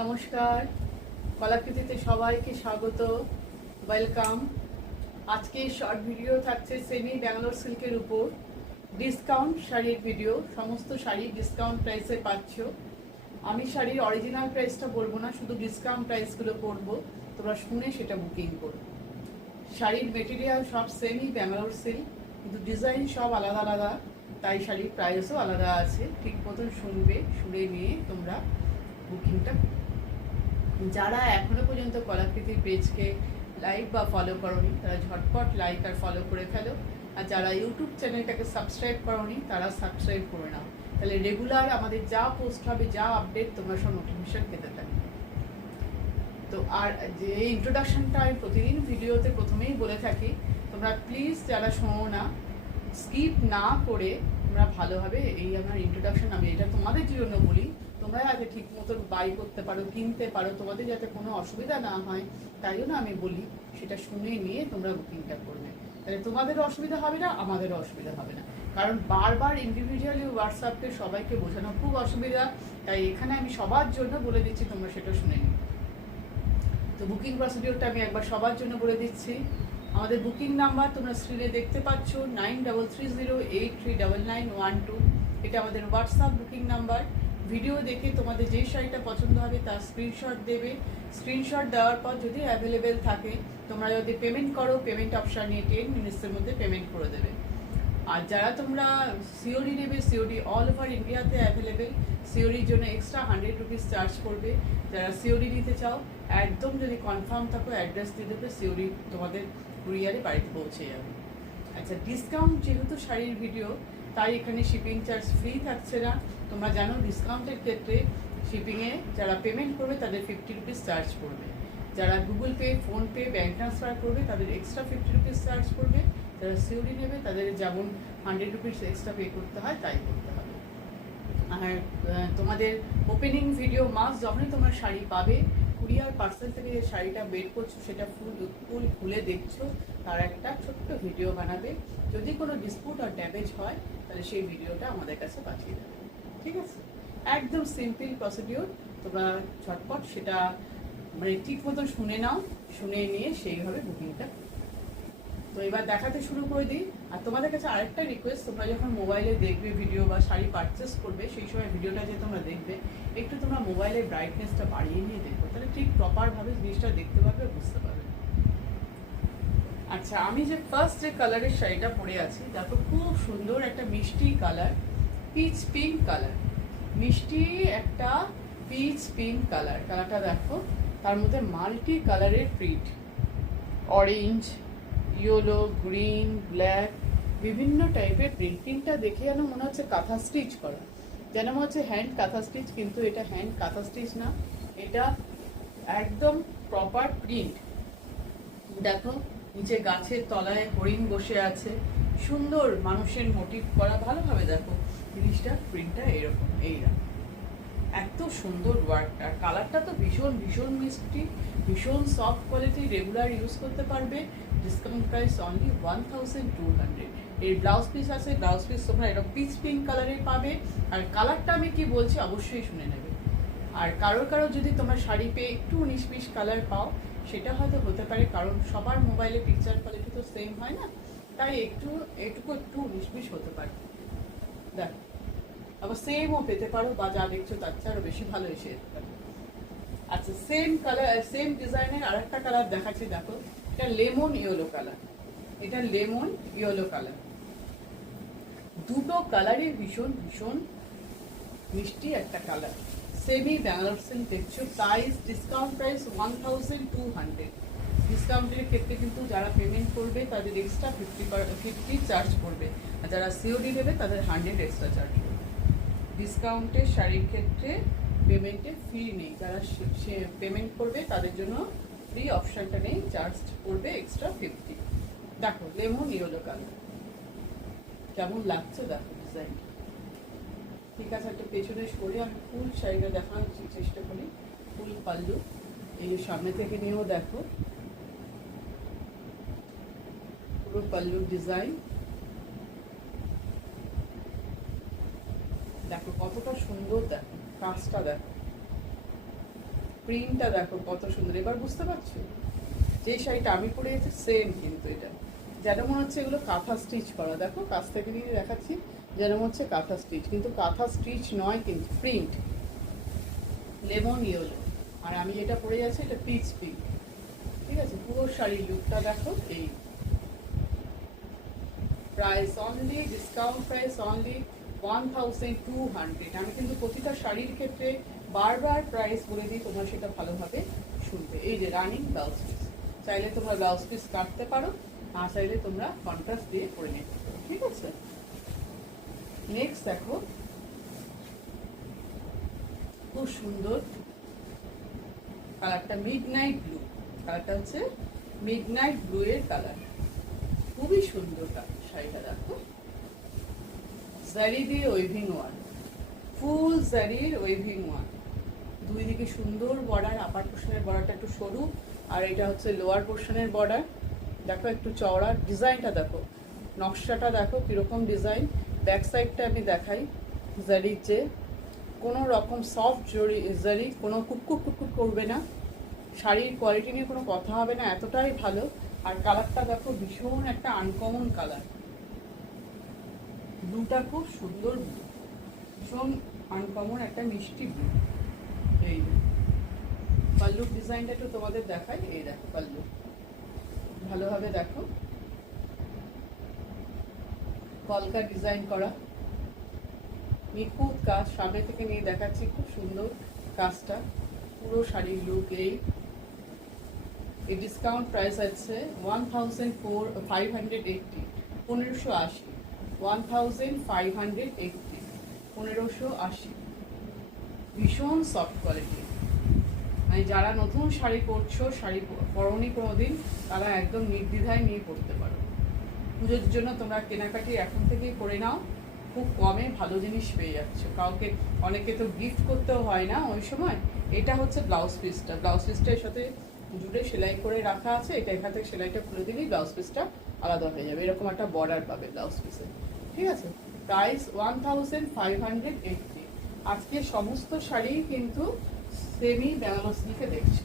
নমস্কার, কলাকৃতিতে সবাইকে স্বাগত, ওয়েলকাম। আজকে শর্ট ভিডিও থাকছে সেমি ব্যাঙ্গালোর সিল্কের উপর ডিসকাউন্ট শাড়ির ভিডিও। সমস্ত শাড়ি ডিসকাউন্ট প্রাইসে পাচ্ছ। আমি শাড়ির অরিজিনাল প্রাইসটা বলবো না, শুধু ডিসকাউন্ট প্রাইসগুলো করবো, তোমরা শুনে সেটা বুকিং করো। শাড়ির মেটেরিয়াল সব সেমি ব্যাঙ্গালোর সিল্ক, কিন্তু ডিজাইন সব আলাদা আলাদা, তাই শাড়ির প্রাইসও আলাদা আছে। ঠিক মতন শুনবে, শুনে নিয়ে তোমরা বুকিংটা। যারা এখনো পর্যন্ত কলাকৃতির পেজকে লাইক বা ফলো করোনি তারা ঝটপট লাইক আর ফলো করে ফেলো, আর যারা ইউটিউব চ্যানেলটাকে সাবস্ক্রাইব করোনি তারা সাবস্ক্রাইব করে নাও। তাহলে রেগুলার আমাদের যা পোস্ট হবে, যা আপডেট, তোমরা সব নোটিফিকেশন পেতে থাকবে। তো আর যে ইন্ট্রোডাকশনটা আমি প্রতিদিন ভিডিওতে প্রথমেই বলে থাকি, তোমরা প্লিজ যারা শোনো না, স্কিপ না করে তোমরা ভালোভাবে এই আমার ইন্ট্রোডাকশন, আমি এটা তোমাদের জন্য বলি, তোমরা যাতে ঠিক মতন বাই করতে পারো, কিনতে পারো, তোমাদের যাতে কোনো অসুবিধা না হয়, তাই জন্য আমি বলি সেটা শুনে নিয়ে তোমরা বুকিংটা করবে। তাহলে তোমাদেরও অসুবিধা হবে না, আমাদেরও অসুবিধা হবে না। কারণ বারবার ইন্ডিভিজুয়ালি হোয়াটসঅ্যাপে সবাইকে বোঝানো খুব অসুবিধা, তাই এখানে আমি সবার জন্য বলে দিচ্ছি, তোমরা সেটা শুনে নিও। তো বুকিং প্রসিডিওরটা আমি একবার সবার জন্য বলে দিচ্ছি। আমাদের বুকিং নাম্বার তোমরা স্ক্রিনে দেখতে পাচ্ছ, 9330839912। এটা আমাদের হোয়াটসঅ্যাপ বুকিং নাম্বার। ভিডিও দেখে তোমাদের যেই শাড়িটা পছন্দ হবে তার স্ক্রিনশট দেবে। স্ক্রিনশট দেওয়ার পর যদি অ্যাভেলেবেল থাকে, তোমরা যদি পেমেন্ট করো, পেমেন্ট অপশান নিয়ে 10 মিনিটসের মধ্যে পেমেন্ট করে দেবে। আর যারা তোমরা সিওডি নেবে, সিওডি অল ওভার ইন্ডিয়াতে অ্যাভেলেবেল। সিওডির জন্য এক্সট্রা 100 রুপিস চার্জ করবে। যারা সিওডি নিতে চাও, একদম যদি কনফার্ম থাকো অ্যাড্রেস দিয়ে দেবে, সিওডি তোমাদের কুরিয়ারে বাড়িতে পৌঁছে যাবে। আচ্ছা, ডিসকাউন্ট যেহেতু শাড়ির ভিডিও, তাই এখানে শিপিং চার্জ ফ্রি থাকছে না। তোমরা জানো ডিসকাউন্টের ক্ষেত্রে শিপিংয়ে যারা পেমেন্ট করবে তাদের 50 রুপিস চার্জ করবে। যারা Google pay, PhonePe, bank transfer করবে তাদের এক্সট্রা 50 রুপিস চার্জ করবে। যারা সিওডি নেবে তাদের যেমন 100 রুপিস এক্সট্রা পে করতে হয় তাই করতে হবে। আর তোমাদের ওপেনিং ভিডিও মাস যখনই তোমার শাড়ি পাবে, কুরিয়ার পার্সেল থেকে যে শাড়িটা বের করছো সেটা ফুল খুলে দেখছো, তার একটা ছোট্ট ভিডিও বানাবে। যদি কোনো ডিসপুট আর ড্যামেজ হয় তাহলে সেই ভিডিওটা আমাদের কাছে পাঠিয়ে দেবে। ঠিক আছে, একদম সিম্পল প্রসিডিওর। তোমরা ঝটপট সেটা মানে ঠিক মতো শুনে নাও, শুনে নিয়ে সেইভাবে বুকিংটা। তো এবার দেখাতে শুরু করে দিই। আর তোমাদের কাছে আরেকটা রিকোয়েস্ট, তোমরা যখন মোবাইলে দেখবে ভিডিও বা শাড়ি পারচেস করবে, সেই সময় ভিডিওটা যে তোমরা দেখবে, একটু তোমরা মোবাইলের ব্রাইটনেসটা বাড়িয়ে নিয়ে দেখো, তাহলে ঠিক প্রপারভাবে জিনিসটা দেখতে পারবে, বুঝতে পারবে। আচ্ছা, আমি যে ফার্স্ট যে কালারের শাড়িটা পরে আছি, দেখো খুব সুন্দর একটা মিষ্টি কালার, পিচ পিঙ্ক কালার। মিষ্টি একটা পিচ পিঙ্ক কালার, কালারটা দেখো, তার মধ্যে মাল্টি কালারের print, orange, yellow, green, black, বিভিন্ন টাইপের প্রিন্টিংটা দেখে যেন মনে হচ্ছে কাঁথা স্টিচ করা, যেন মনে হচ্ছে হ্যান্ড কাঁথা স্টিচ, কিন্তু এটা হ্যান্ড কাঁথা স্টিচ না, এটা একদম প্রপার প্রিন্ট। দেখো নিচে গাছের তলায় হরিণ বসে আছে, সুন্দর মানুষের মোটিভ করা, ভালোভাবে দেখো জিনিসটা, প্রিন্টটা এরকম, এইরকম এত সুন্দর ওয়ার্কটা। কালারটা তো ভীষণ ভীষণ মিষ্টি, ভীষণ সফট কোয়ালিটি, রেগুলার ইউজ করতে পারবে। Discount price only 1200। এর ব্লাউজ পিস আছে, ব্লাউজ পিস তোমরা এরকম পিচ পিঙ্ক কালারের পাবে। আর কালারটা আমি কি বলছি অবশ্যই শুনে নেবে। আর কারোর যদি তোমার শাড়ি পেয়ে একটু 19-20 কালার পাও, সেটা হয়তো হতে পারে কারণ সবার মোবাইলে পিকচার কোয়ালিটি তো সেম হয় না, তাই একটু 19-20 হতে পারে। দেখ, আবার সেমও পেতে পারো, বা যা দেখছো তার চেয়ে আরো বেশি ভালো এসে যেতে পারে। আচ্ছা, সেম কালার, সেম ডিজাইনের আরেকটা কালার দেখাচ্ছি, দেখো এটা লেমন ইয়েলো কালার, এটা লেমন ইয়েলো কালার। দুটো কালারই ভীষণ ভীষণ মিষ্টি একটা কালার। সেমি ব্যাঙ্গালোর সিল্ক দেখছো, প্রাইস ডিসকাউন্ট প্রাইস 1200। ডিসকাউন্টের ক্ষেত্রে কিন্তু যারা পেমেন্ট করবে তাদের এক্সট্রা 50 চার্জ করবে, আর যারা সিওডি নেবে তাদের 100 এক্সট্রা চার্জ করবে। ডিসকাউন্টের শাড়ির ক্ষেত্রে পেমেন্টে ফি নেই, যারা সে পেমেন্ট করবে তাদের জন্য ফ্রি অপশানটা নেই, চার্জ করবে এক্সট্রা 50। দেখো লেমন ইয়েলো কালার কেমন লাগছে, দেখো ডিজাইন। ঠিক আছে, একটা পেছনে সরে আমি ফুল শাড়িটা দেখানোর চেষ্টা করি। ফুল পাল্লু, এই সামনে থেকে নিয়েও দেখো পুরো পাল্লুর ডিজাইন, দেখো কতটা সুন্দর, দেখো কাজটা দেখো, প্রিন্টটা দেখো কত সুন্দর, এবার বুঝতে পারছো? যে শাড়িটা আমি পরেছি সেম কিন্তু এটা, যেন মনে হচ্ছে এগুলো কাঁথা স্টিচ করা। দেখো কাছ থেকে নিয়ে দেখাচ্ছি, যেন মনে হচ্ছে কাঁথা স্টিচ, কিন্তু কাঁথা স্টিচ নয়, কিন্তু প্রিন্ট লেমন ইয়েলো। আর আমি যেটা পরে যাচ্ছি এটা পিচ পিঙ্ক। ঠিক আছে, পুরো শাড়ির লুকটা দেখো। এই price only, discount price only 1200। আমি কিন্তু প্রতিটা শাড়ির ক্ষেত্রে বারবার প্রাইস বলে দিই, তোমরা সেটা ভালোভাবে শুনবে। এই যে রানিং ব্লাউজ পিস, চাইলে তোমরা ব্লাউজ পিস কাটতে পারো, না চাইলে তোমরা কন্ট্রাস্ট দিয়ে পরে নিতে পারো। ঠিক আছে, নেক্সট দেখো খুব সুন্দর কালারটা, মিডনাইট ব্লু কালারটা হচ্ছে মিডনাইট ব্লু এর কালার, খুবই সুন্দর শাড়িটা। দেখো জারি দিয়ে ওয়েভিং ওয়ান, ফুল জারির ওয়েভিং ওয়ান, দুই দিকে সুন্দর বর্ডার, আপার পোর্শনের বর্ডারটা একটু সরু, আর এটা হচ্ছে লোয়ার পোর্শনের বর্ডার। দেখো একটু চওড়া, ডিজাইনটা দেখো, নকশাটা দেখো কিরকম ডিজাইন। ব্যাক সাইডটা আমি দেখাই, জারির যে কোনো রকম সফট জারি, কোনো কুটকুট কুটকুট করবে না, শাড়ির কোয়ালিটি নিয়ে কোনো কথা হবে না, এতটাই ভালো। আর কালারটা দেখো ভীষণ একটা আনকমন কালার, ব্লুটা খুব সুন্দর ব্লু, ভীষণ আনকমন একটা মিষ্টি ব্লু। এই পাল্লুর ডিজাইনটা একটু তোমাদের দেখাই, এই দেখো পাল্লু ভালোভাবে দেখো, কলকা ডিজাইন করা, নিখুঁত কাজ, সামনে থেকে নিয়ে দেখাচ্ছি, খুব সুন্দর কাজটা, পুরো শাড়ির লুক। এই ডিসকাউন্ট প্রাইস আছে 1580, 1580, 1580, 1580। ভীষণ সফট কোয়ালিটি, মানে যারা নতুন শাড়ি পরছো, শাড়ি পরনি কোনোদিন, তারা একদম নির্দ্বিধায় নিয়ে পরতে পারো। পুজোর জন্য তোমরা কেনাকাটি এখন থেকেই করে নাও, খুব কমে ভালো জিনিস পেয়ে যাচ্ছ। কাউকে, অনেকে তো গিফট করতেও হয় না ওই সময়। এটা হচ্ছে ব্লাউজ পিসটা, ব্লাউজ পিসটা এর সাথে জুড়ে সেলাই করে রাখা আছে, এটা এখান থেকে সেলাইটা খুলে দিলেই ব্লাউজ পিসটা আলাদা হয়ে যাবে, এরকম একটা বর্ডার পাবে ব্লাউজ পিসে। ঠিক আছে, প্রাইস 1580। আজকে সমস্ত শাড়ি কিন্তু সেমি বেনারস সিল্কে দেখছি।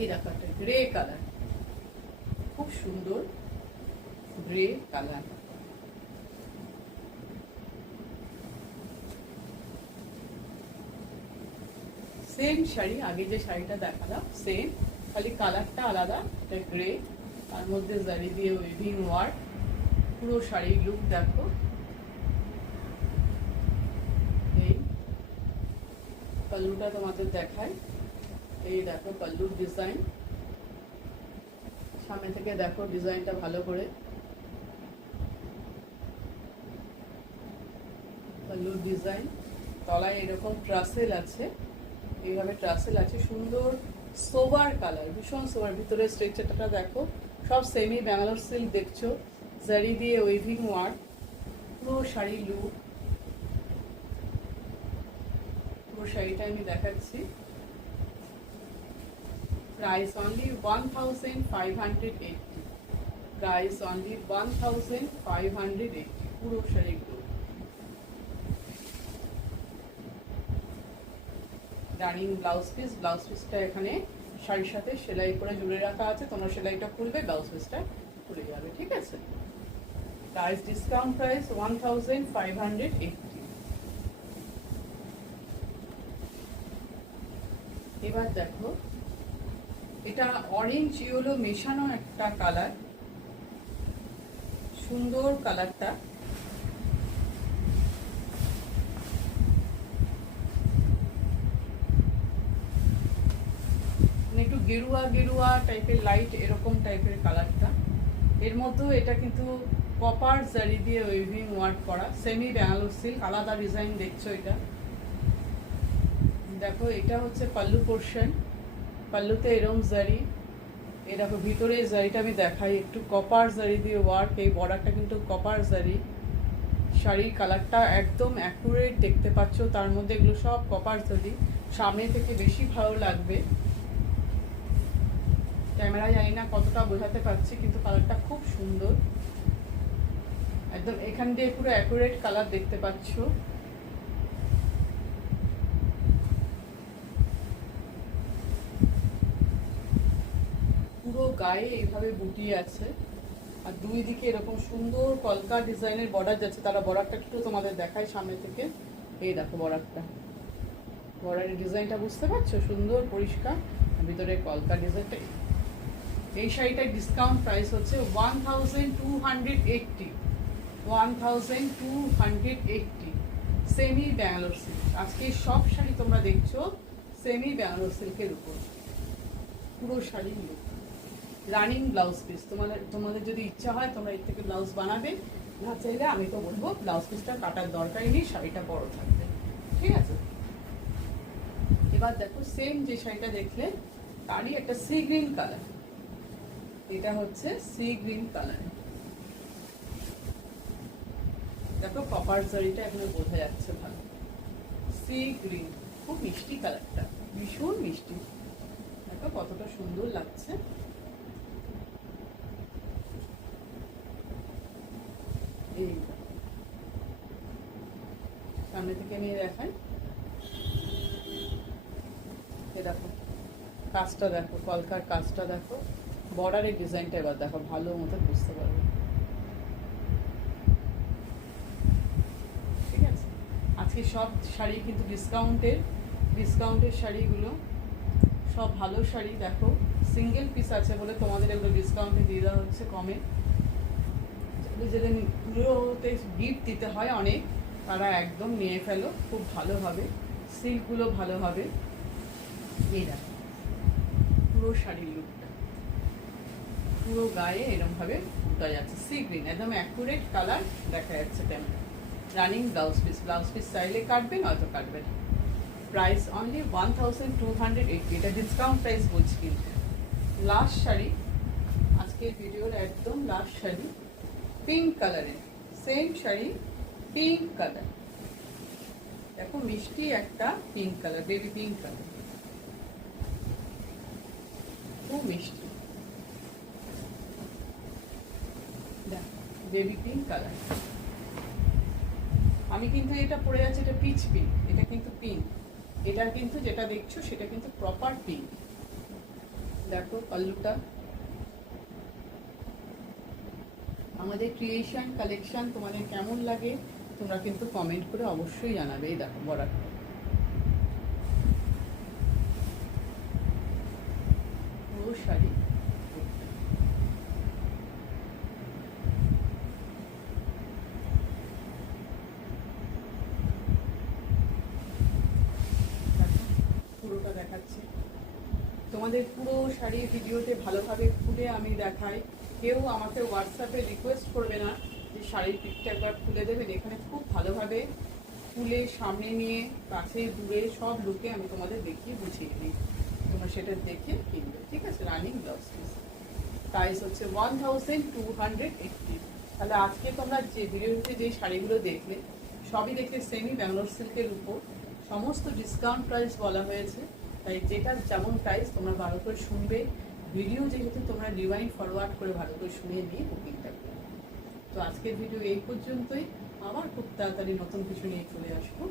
এই দেখো একটা গ্রে কালার, খুব সুন্দর গ্রে কালার, সেম শাড়ি, আগে যে শাড়িটা দেখালাম সেম, খালি কালারটা আলাদা। এটা গ্রে, তার মধ্যে জারি দিয়ে উইভিং ওয়ার্ক, পুরো শাড়ির লুক দেখো। এই পাল্লুটা তোমাদের দেখায়, এই দেখো পাল্লুর ডিজাইন, সামনে থেকে দেখো ডিজাইনটা ভালো করে, পাল্লুর ডিজাইন, তলায় এরকম ট্রাসেল আছে, এইভাবে ট্রাসেল আছে, সুন্দর সোবার কালার, ভীষণ সোবার। ভিতরে স্ট্রেচারটা দেখো, সব সেমি ব্যাঙ্গালোর সিল্ক দেখছো, জারি দিয়ে ওয়েভিং ওয়ার্ক, পুরো শাড়ি লুক। পুরো শাড়িটা আমি দেখাচ্ছি, প্রাইস অনলি 1580, প্রাইস অনলি 1580, পুরো sari look. Running blouse piece, blouse পিসটা এখানে শাড়ির সাথে সেলাই করে জুড়ে রাখা আছে, তোমরা সেলাইটা খুলবে, ব্লাউজ পিসটা খুলে যাবে। ঠিক আছে, প্রাইস ডিসকাউন্ট প্রাইস 1580। এবার দেখো এটা অরেঞ্জ ইয়েলো মেশানো একটা কালার, সুন্দর কালারটা, একটু গেরুয়া গেরুয়া টাইপের, লাইট এরকম টাইপের কালারটা। এর মধ্যে এটা কিন্তু কপার জারি দিয়ে ওয়েভিং ওয়ার্ক করা, সেমি ব্যাঙ্গালোর সিল্ক, আলাদা ডিজাইন দেখছো। এটা দেখো, এটা হচ্ছে পাল্লু পোর্শন, পাল্লুতে এরম জারি, এই দেখো ভিতরে জারিটা আমি দেখাই একটু, কপার জারি দিয়ে ওয়ার্ক, এই বর্ডারটা কিন্তু কপার জারি। শাড়ির কালারটা একদম অ্যাকুরেট দেখতে পাচ্ছ, তার মধ্যে এগুলো সব কপার জারি, সামনে থেকে বেশি ভালো লাগবে। ক্যামেরা জানি না কতটা বোঝাতে পারছি, কিন্তু কালারটা খুব সুন্দর, একদম এখান দিয়ে পুরো অ্যাকুরেট কালার দেখতে পাচ্ছ। গায়ে এইভাবে বুটি আছে, আর দুই দিকে এরকম সুন্দর কলকা ডিজাইনের বর্ডার যাচ্ছে। তারা বর্ডারটা একটু তোমাদের দেখায় সামনে থেকে। এই দেখো বর্ডারটা, বর্ডারের ডিজাইনটা বুঝতে পারছো? সুন্দর পরিষ্কার, ভিতরে কলকা ডিজাইনটা। এই শাড়িটার ডিসকাউন্ট প্রাইস হচ্ছে 1280, 1280 সেমি ব্যাঙ্গালোর সিল্ক। আজকে সব শাড়ি তোমরা দেখছো সেমি ব্যাঙ্গালোর সিল্কের উপর, পুরো sari look, running blouse piece. তোমাদের যদি ইচ্ছা হয় তোমরা এর থেকে ব্লাউজ বানাবে, না চাইলে আমি তো বলবো ব্লাউজ পিসটা কাটার দরকারই নেই, শাড়িটা বড় থাকবে। ঠিক আছে, এবার দেখো সেম যে শাড়িটা দেখলে তারই একটা সি গ্রিন কালার। এটা হচ্ছে সি গ্রিন কালার। দেখো কপার জারিটা এখানে বোঝা যাচ্ছে ভালো। সি গ্রিন, খুব মিষ্টি কালারটা, ভীষণ মিষ্টি। দেখো কতটা সুন্দর লাগছে। এই সামনে থেকে নিয়ে দেখাই, দেখো কাজটা দেখো, কলকার কাজটা দেখো, বর্ডারের ডিজাইনটা এবার দেখো, ভালো মতো বুঝতে পারবে। ঠিক আছে, আজকে সব শাড়ি কিন্তু ডিসকাউন্টের শাড়িগুলো সব ভালো শাড়ি। দেখো সিঙ্গেল পিস আছে বলে তোমাদের এগুলো ডিসকাউন্টে দিয়ে দেওয়া হচ্ছে কমে। যেগুলোতে গিফট দিতে হয় অনেক, তারা একদম নিয়ে ফেলো, খুব ভালো হবে, সিল্কগুলো ভালো হবে। এই দেখো পুরো শাড়ির লুকটা, পুরো গায়ে এরকমভাবে উঠা যাচ্ছে। সি গ্রিন একদম অ্যাকুরেট কালার দেখা যাচ্ছে তেমন। রানিং ব্লাউজ পিস চাইলে কাটবে, নয়তো কাটবে না। প্রাইস অনলি 1280, এটা ডিসকাউন্ট প্রাইস বলছি। কিন্তু লাস্ট শাড়ি, আজকের ভিডিওর একদম লাস্ট শাড়ি, পিঙ্ক কালারের সেম শাড়ি, পিঙ্ক কালার। দেখো মিষ্টি একটা pink colour, baby pink colour, খুব মিষ্টি। Baby pink colour. আমি কিন্তু এটা পরে আছি, এটা পিচ পিঙ্ক, এটা কিন্তু পিঙ্ক। এটা কিন্তু যেটা দেখছো সেটা কিন্তু প্রপার পিঙ্ক। দেখো পাল্লুটা। আমাদের ক্রিয়েশন কালেকশন তোমাদের কেমন লাগে তোমরা কিন্তু কমেন্ট করে অবশ্যই জানাবে। এই দেখো বর্ডারটা, পুরো শাড়ি। পুরোটা দেখাচ্ছি তোমাদের, পুরো শাড়ি ভিডিওতে ভালোভাবে খুলে আমি দেখাই। কেউ আমাকে হোয়াটসঅ্যাপে রিকোয়েস্ট করবে না যে শাড়ির পিকটা একবার খুলে দেবেন। এখানে খুব ভালোভাবে খুলে সামনে নিয়ে কাছে দূরে সব লুকে আমি তোমাদের দেখিয়ে বুঝিয়ে দিই, তোমরা সেটা দেখে কিনবে। ঠিক আছে, রানিং ব্লাউজ পিস, প্রাইস হচ্ছে 1280। তাহলে আজকে তোমরা যে ভিডিওতে যে শাড়িগুলো দেখলে সবই দেখলে সেমি ব্যাঙ্গালোর সিল্কের উপর, সমস্ত ডিসকাউন্ট প্রাইস বলা হয়েছে। তাই যেটা যেমন প্রাইস তোমরা ভালো করে শুনবে। ভিডিও যেহেতু তোমরা রিওয়াইন্ড ফরওয়ার্ড করে ভালো করে শুনিয়ে নিয়ে বুকিংটা করবে। তো আজকের ভিডিও এই পর্যন্তই, আবার খুব তাড়াতাড়ি নতুন কিছু নিয়ে চলে আসবো।